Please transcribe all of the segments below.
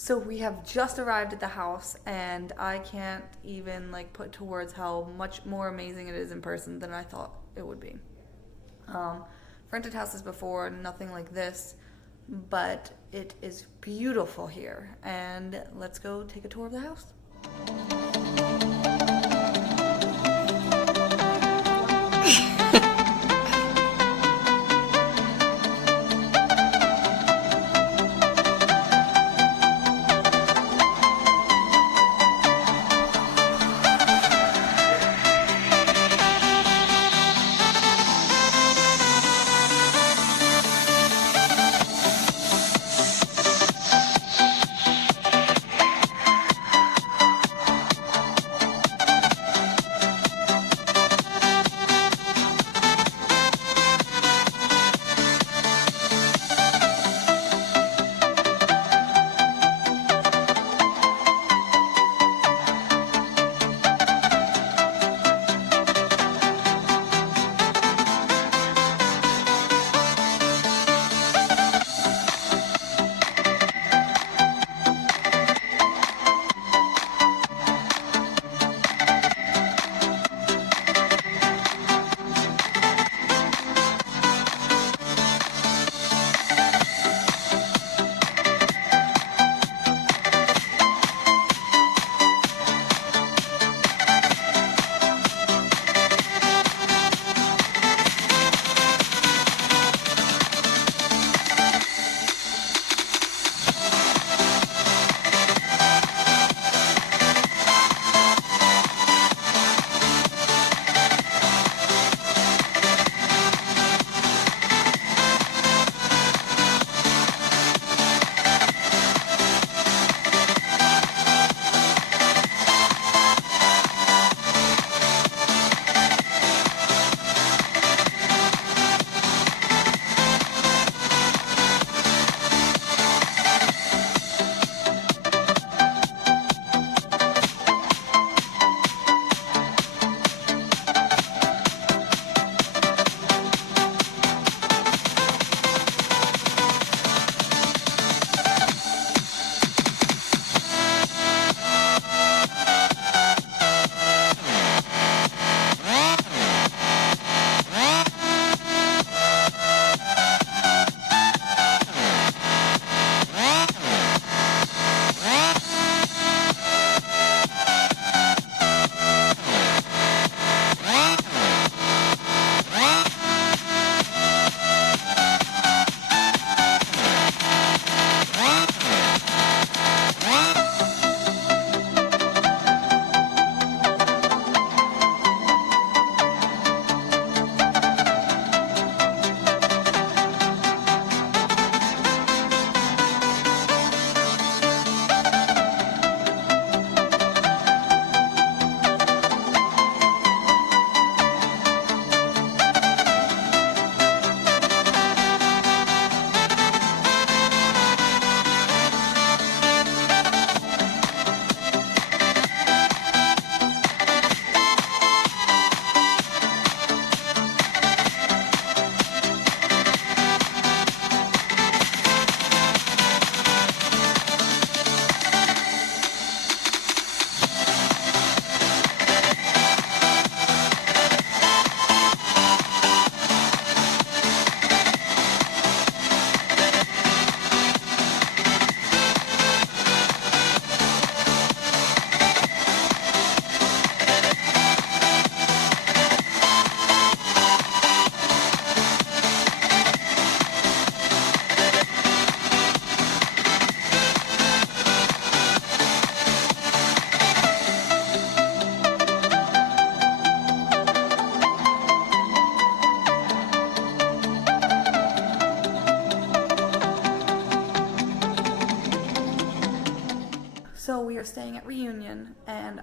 So we have just arrived at the house, and I can't even like put to words how much more amazing it is in person than I thought it would be. Um, Rented houses before, nothing like this, but it is beautiful here. And let's go take a tour of the house. So we are staying at Reunion, and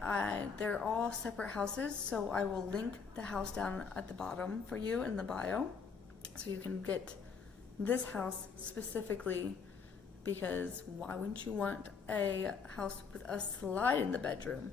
they're all separate houses, so I will link the house down at the bottom for you in the bio, so you can get this house specifically, because why wouldn't you want a house with a slide in the bedroom?